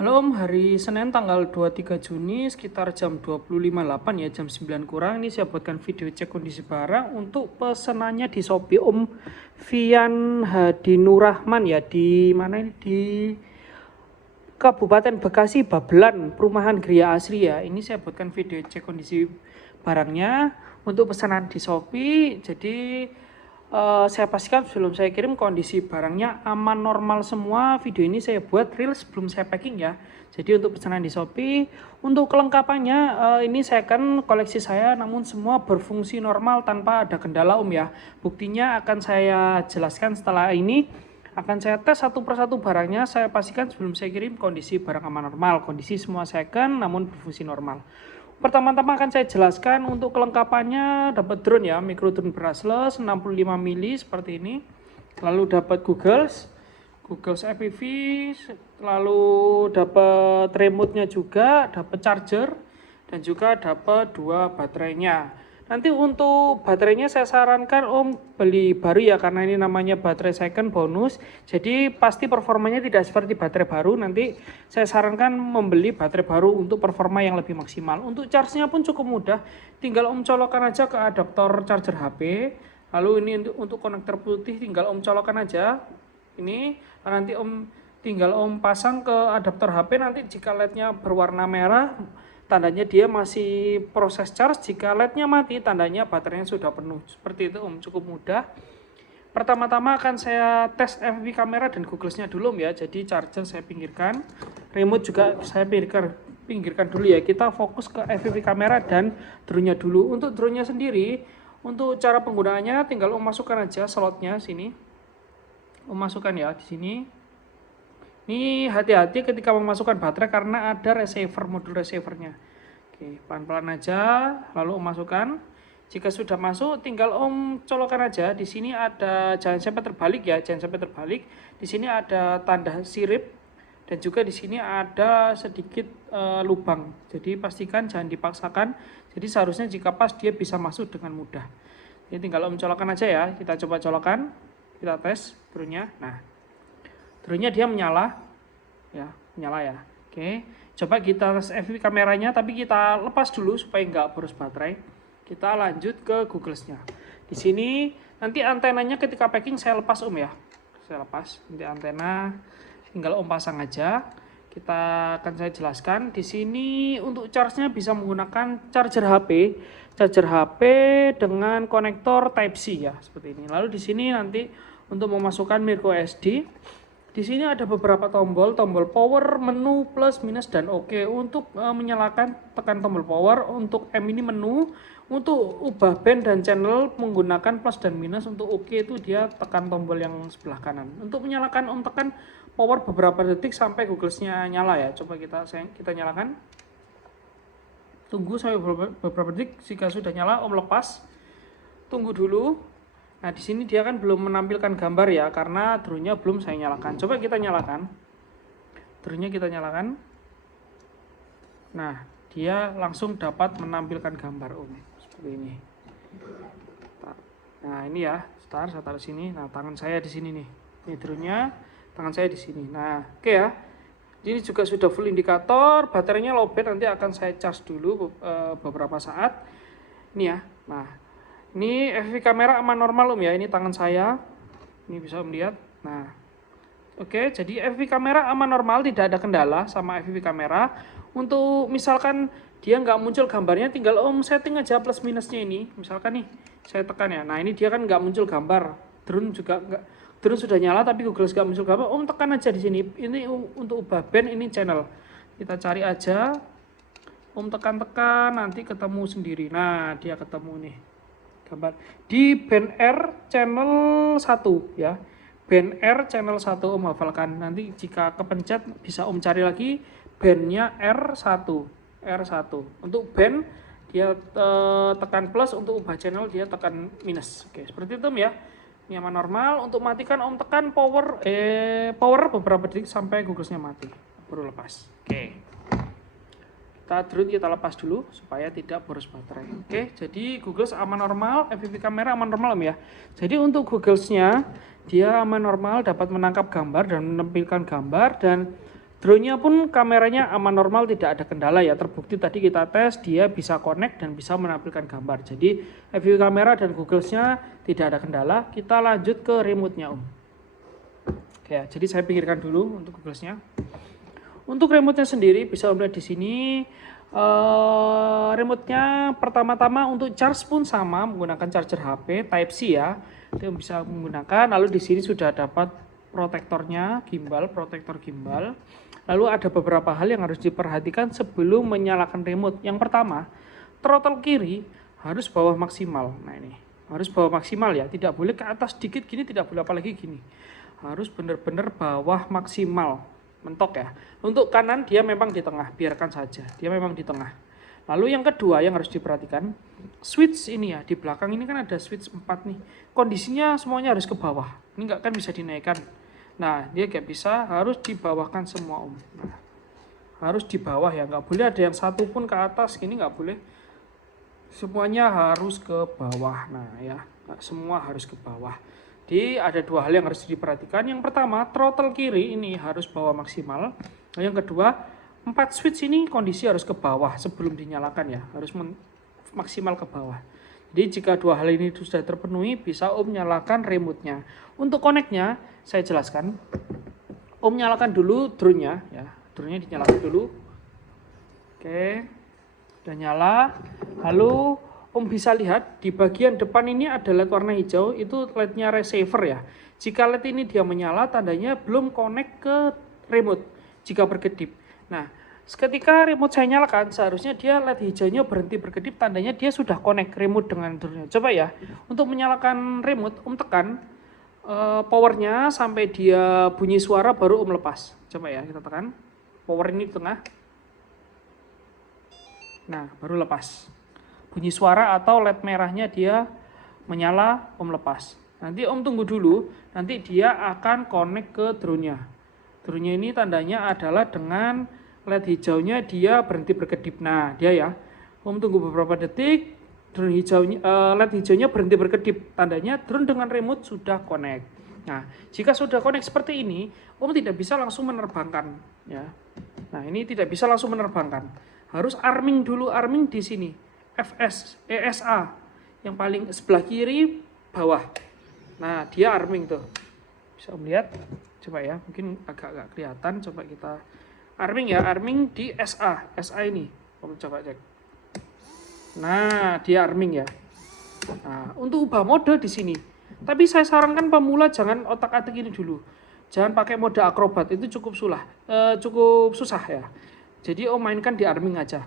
Halo Om, hari Senin tanggal 23 Juni sekitar jam 20.58 ya, jam 9 kurang. Ini saya buatkan video cek kondisi barang untuk pesenannya di Shopee Om Vian Hadi Nurrahman ya, di mana ini, di Kabupaten Bekasi, Babelan, Perumahan Gria Asri ya. Ini saya buatkan video cek kondisi barangnya untuk pesanan di Shopee. Jadi saya pastikan sebelum saya kirim kondisi barangnya aman normal semua. Video ini saya buat real sebelum saya packing ya. Jadi untuk pesanan di Shopee, untuk kelengkapannya ini saya kan koleksi saya namun semua berfungsi normal tanpa ada kendala Om ya. Buktinya akan saya jelaskan setelah ini. Akan saya tes satu persatu barangnya, saya pastikan sebelum saya kirim kondisi barang aman normal, kondisi semua second namun berfungsi normal. Pertama-tama akan saya jelaskan untuk kelengkapannya. Dapat drone ya, micro drone brushless 65 mili seperti ini. Lalu dapat Googles FPV, lalu dapat remote-nya juga, dapat charger dan juga dapat 2 baterainya. Nanti untuk baterainya saya sarankan Om beli baru ya, karena ini namanya baterai second bonus. Jadi pasti performanya tidak seperti baterai baru. Nanti saya sarankan membeli baterai baru untuk performa yang lebih maksimal. Untuk charge-nya pun cukup mudah. Tinggal Om colokkan aja ke adaptor charger HP. Lalu ini untuk konektor putih tinggal Om colokkan aja. Ini nanti Om tinggal Om pasang ke adaptor HP. Nanti jika LED-nya berwarna merah, tandanya dia masih proses charge. Jika LED-nya mati, tandanya baterainya sudah penuh. Seperti itu Om, cukup mudah. Pertama-tama akan saya tes FPV kamera dan Googlesnya dulu Om ya. Jadi charger saya pinggirkan, remote juga saya pinggirkan dulu ya. Kita fokus ke FPV kamera dan drone-nya dulu. Untuk drone-nya sendiri, untuk cara penggunaannya tinggal Om masukkan aja slotnya sini. Om masukkan ya di sini. Ini hati-hati ketika memasukkan baterai karena ada receiver, modul receivernya. Oke, pelan-pelan aja, lalu Om masukkan. Jika sudah masuk, tinggal Om colokkan aja. Di sini ada, jangan sampai terbalik ya, jangan sampai terbalik. Di sini ada tanda sirip dan juga di sini ada sedikit lubang. Jadi pastikan jangan dipaksakan. Jadi seharusnya jika pas dia bisa masuk dengan mudah. Jadi tinggal Om colokkan aja ya. Kita coba colokkan, kita tes drone-nya. Nah, drone-nya dia menyala ya. Oke, coba kita tes FPV kameranya, tapi kita lepas dulu supaya nggak boros baterai. Kita lanjut ke Googlesnya. Di sini nanti antenanya ketika packing saya lepas Om ya. Saya lepas nanti antena, tinggal Om pasang aja. Saya jelaskan di sini untuk charge-nya bisa menggunakan charger HP dengan konektor Type C ya, seperti ini. Lalu di sini nanti untuk memasukkan micro SD. Di sini ada beberapa tombol power, menu, plus, minus, dan OK. Untuk menyalakan tekan tombol power, untuk M ini menu, untuk ubah band dan channel menggunakan plus dan minus, untuk OK itu dia tekan tombol yang sebelah kanan. Untuk menyalakan Om tekan power beberapa detik sampai Googlesnya nyala ya. Coba kita nyalakan. Tunggu sampai beberapa detik, jika sudah nyala Om lepas. Tunggu dulu. Nah, di sini dia kan belum menampilkan gambar ya, karena drone-nya belum saya nyalakan. Coba kita nyalakan. Drone-nya kita nyalakan. Nah, dia langsung dapat menampilkan gambar Om. Seperti ini. Nah, ini ya, saya taruh sini. Nah, tangan saya di sini nih. Ini drone-nya, tangan saya di sini. Nah, oke ya. Ini juga sudah full indikator, baterainya lowbat, nanti akan saya charge dulu beberapa saat. Ini ya. Nah, ini FPV kamera aman normal Om ya, ini tangan saya. Ini bisa Om lihat. Nah, oke, jadi FPV kamera aman normal, tidak ada kendala sama FPV kamera. Untuk misalkan dia nggak muncul gambarnya, tinggal Om setting aja plus minusnya ini. Misalkan nih, saya tekan ya. Nah, ini dia kan nggak muncul gambar. Drone juga nggak, drone sudah nyala tapi Google nggak muncul gambar. Om tekan aja di sini. Ini untuk ubah band, ini channel. Kita cari aja. Om tekan-tekan, nanti ketemu sendiri. Nah, dia ketemu nih. Gambar di band R channel 1 ya, band R channel 1 Om hafalkan. Nanti jika kepencet bisa Om cari lagi bandnya R1. Untuk band dia tekan plus, untuk ubah channel dia tekan minus. Oke, seperti itu Om ya. Ini aman normal. Untuk matikan Om tekan power beberapa detik sampai Googlesnya mati, baru lepas. Oke, drone kita lepas dulu supaya tidak boros baterai. Oke, jadi Googles aman normal, FPV kamera aman normal Om ya. Jadi untuk Googlesnya dia aman normal, dapat menangkap gambar dan menampilkan gambar, dan Drone-nya pun kameranya aman normal, tidak ada kendala ya. Terbukti tadi kita tes dia bisa connect dan bisa menampilkan gambar. Jadi FPV kamera dan Google-nya tidak ada kendala. Kita lanjut ke remote-nya Om. Oke ya, jadi saya pikirkan dulu untuk Google-nya. Untuk remote-nya sendiri bisa Om lihat di sini. Remote-nya pertama-tama untuk charge pun sama, menggunakan charger HP Type C ya. Itu bisa menggunakan. Lalu di sini sudah dapat protektornya, protektor gimbal. Lalu ada beberapa hal yang harus diperhatikan sebelum menyalakan remote. Yang pertama, throttle kiri harus bawah maksimal. Nah ini, harus bawah maksimal ya, tidak boleh ke atas dikit gini, tidak boleh apalagi gini. Harus benar-benar bawah maksimal, mentok ya. Untuk kanan dia memang di tengah, biarkan saja, dia memang di tengah. Lalu yang kedua yang harus diperhatikan, switch ini ya, di belakang ini kan ada switch 4 nih. Kondisinya semuanya harus ke bawah, ini nggak kan bisa dinaikkan. Nah, dia nggak bisa, harus dibawahkan semua Om. Nah, harus di bawah ya, nggak boleh ada yang satu pun ke atas, gini nggak boleh. Semuanya harus ke bawah. Nah ya, semua harus ke bawah. Jadi ada dua hal yang harus diperhatikan. Yang pertama, throttle kiri ini harus bawah maksimal. Nah, yang kedua, 4 switch ini kondisi harus ke bawah sebelum dinyalakan ya, harus maksimal ke bawah. Jadi jika dua hal ini sudah terpenuhi, bisa Om nyalakan remote-nya. Untuk connect-nya, saya jelaskan. Om nyalakan dulu drone-nya ya. Drone-nya dinyalakan dulu. Oke. Sudah nyala. Lalu Om bisa lihat di bagian depan ini ada LED warna hijau, itu LED-nya receiver ya. Jika LED ini dia menyala, tandanya belum connect ke remote jika berkedip. Nah, ketika remote saya nyalakan, seharusnya dia LED hijaunya berhenti berkedip, tandanya dia sudah connect remote dengan drone-nya. Coba ya, untuk menyalakan remote, Om tekan powernya sampai dia bunyi suara baru Om lepas. Coba ya, kita tekan power ini di tengah. Nah, baru lepas. Bunyi suara atau LED merahnya dia menyala, Om lepas. Nanti Om tunggu dulu, nanti dia akan connect ke drone-nya. Drone-nya ini tandanya adalah dengan LED hijaunya dia berhenti berkedip. Nah, dia ya. Om tunggu beberapa detik, drone hijaunya, LED hijaunya berhenti berkedip. Tandanya drone dengan remote sudah connect. Nah, jika sudah connect seperti ini, Om tidak bisa langsung menerbangkan ya. Nah, ini tidak bisa langsung menerbangkan. Harus arming dulu, arming di sini. ESA yang paling sebelah kiri bawah. Nah, dia arming tuh. Bisa Om lihat. Coba ya, mungkin agak kelihatan. Coba kita arming ya, arming di SA. SA ini. Om coba cek. Nah, dia arming ya. Nah, untuk ubah mode di sini. Tapi saya sarankan pemula jangan otak-atik ini dulu. Jangan pakai mode akrobat, itu cukup susah ya. Jadi Om mainkan di arming aja.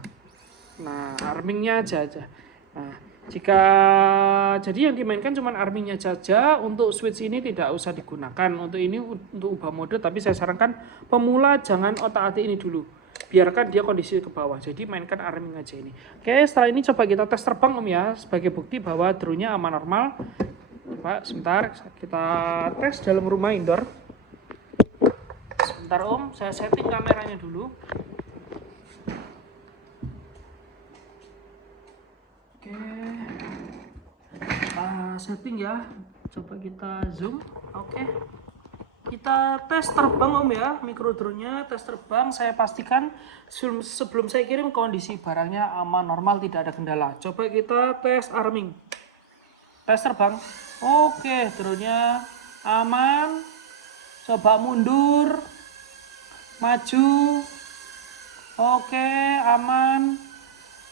Nah, armingnya aja. Nah, jadi yang dimainkan cuma armingnya saja. Untuk switch ini tidak usah digunakan. Untuk ini untuk ubah mode, tapi saya sarankan pemula jangan otak-atik ini dulu. Biarkan dia kondisi ke bawah. Jadi mainkan arming aja ini. Oke, setelah ini coba kita tes terbang Om ya, sebagai bukti bahwa drone-nya aman normal. Coba sebentar kita tes dalam rumah indoor. Sebentar Om, saya setting kameranya dulu. Oke, setting ya, coba kita zoom. Oke, kita tes terbang Om ya, micro drone-nya tes terbang. Saya pastikan sebelum saya kirim kondisi barangnya aman normal, tidak ada kendala. Coba kita tes arming, tes terbang. Oke, drone-nya aman. Coba mundur, maju. Oke, aman.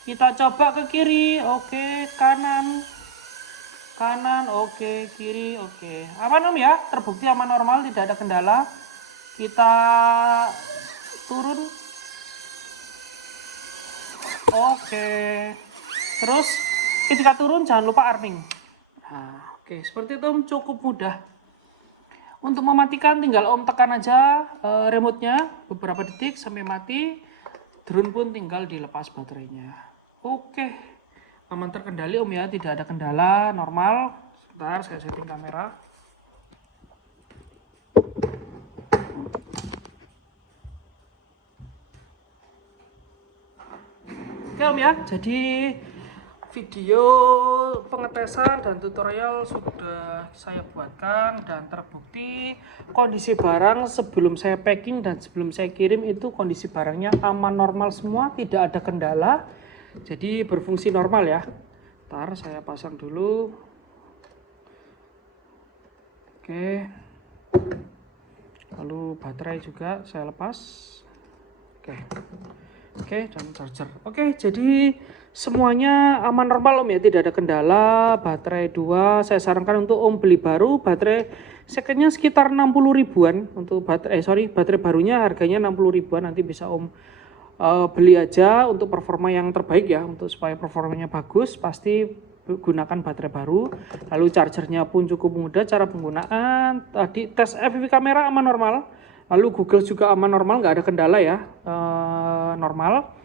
Kita coba ke kiri, oke, kanan, oke, kiri, oke. Aman Om ya, terbukti aman normal, tidak ada kendala. Kita turun. Oke. Terus ketika turun jangan lupa arming. Nah, oke, seperti itu Om, cukup mudah. Untuk mematikan tinggal Om tekan aja remote-nya beberapa detik sampai mati. Drone pun tinggal dilepas baterainya. Oke, aman terkendali Om ya, tidak ada kendala, normal. Sebentar, saya setting kamera. Oke Om ya, jadi video pengetesan dan tutorial sudah saya buatkan dan terbukti kondisi barang sebelum saya packing dan sebelum saya kirim itu kondisi barangnya aman, normal semua, tidak ada kendala, jadi berfungsi normal ya. Ntar saya pasang dulu. Oke, lalu baterai juga saya lepas. Oke, dan charger. Oke, jadi semuanya aman, normal Om ya, tidak ada kendala. Baterai 2, saya sarankan untuk Om beli baru, baterai secondnya sekitar 60 ribuan untuk baterai barunya harganya 60 ribuan, nanti bisa Om beli aja untuk performa yang terbaik ya, untuk supaya performanya bagus pasti gunakan baterai baru. Lalu chargernya pun cukup mudah cara penggunaan. Tadi tes FPV kamera aman, normal. Lalu Google juga aman, normal, nggak ada kendala ya, normal.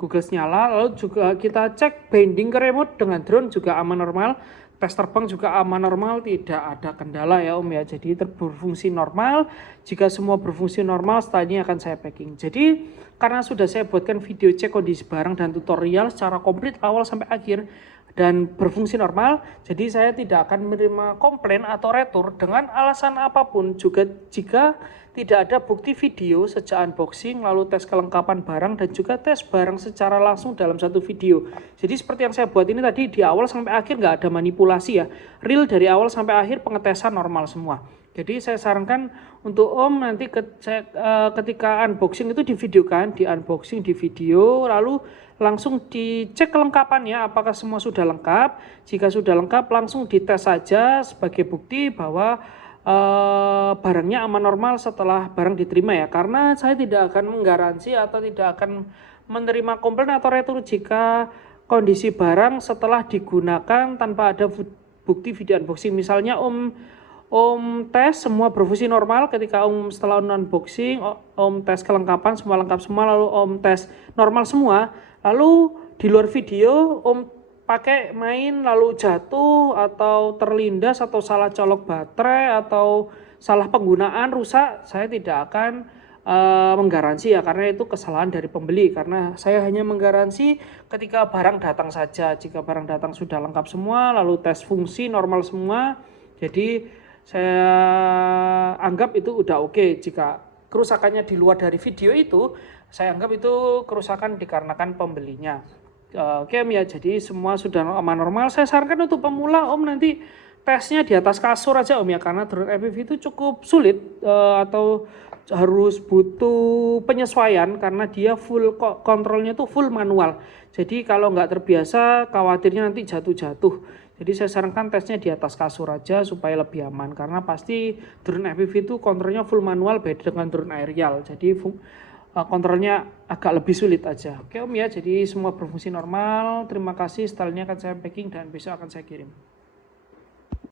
Google nyala. Lalu juga kita cek binding ke remote dengan drone juga aman, normal. Tes terbang juga aman, normal, tidak ada kendala ya Om ya. Jadi berfungsi normal. Jika semua berfungsi normal, setelah ini akan saya packing. Jadi karena sudah saya buatkan video cek kondisi barang dan tutorial secara komplit awal sampai akhir dan berfungsi normal, jadi saya tidak akan menerima komplain atau retur dengan alasan apapun, juga jika tidak ada bukti video sejak unboxing, lalu tes kelengkapan barang dan juga tes barang secara langsung dalam satu video. Jadi seperti yang saya buat ini tadi, di awal sampai akhir nggak ada manipulasi ya, real dari awal sampai akhir pengetesan normal semua. Jadi saya sarankan untuk Om nanti ketika unboxing itu divideokan, di unboxing di video, lalu langsung dicek kelengkapannya apakah semua sudah lengkap. Jika sudah lengkap langsung dites saja sebagai bukti bahwa barangnya aman, normal setelah barang diterima ya. Karena saya tidak akan menggaransi atau tidak akan menerima komplain atau retur jika kondisi barang setelah digunakan tanpa ada bukti video unboxing. Misalnya Om tes semua berfungsi normal, ketika setelah unboxing, Om tes kelengkapan semua lengkap semua, lalu Om tes normal semua, lalu di luar video Om pakai main lalu jatuh atau terlindas atau salah colok baterai atau salah penggunaan rusak, saya tidak akan menggaransi ya, karena itu kesalahan dari pembeli. Karena saya hanya menggaransi ketika barang datang saja. Jika barang datang sudah lengkap semua, lalu tes fungsi normal semua, jadi saya anggap itu udah oke. Jika kerusakannya di luar dari video itu, saya anggap itu kerusakan dikarenakan pembelinya. Oke Om ya, jadi semua sudah aman, normal. Saya sarankan untuk pemula Om nanti tesnya di atas kasur aja Om ya, karena drone FPV itu cukup sulit atau harus butuh penyesuaian karena dia full kontrolnya tuh full manual. Jadi kalau nggak terbiasa khawatirnya nanti jatuh-jatuh. Jadi saya sarankan tesnya di atas kasur aja supaya lebih aman, karena pasti drone FPV itu kontrolnya full manual beda dengan drone aerial. Jadi kontrolnya agak lebih sulit aja. Oke Om ya, jadi semua berfungsi normal. Terima kasih, setelah ini akan saya packing dan besok akan saya kirim.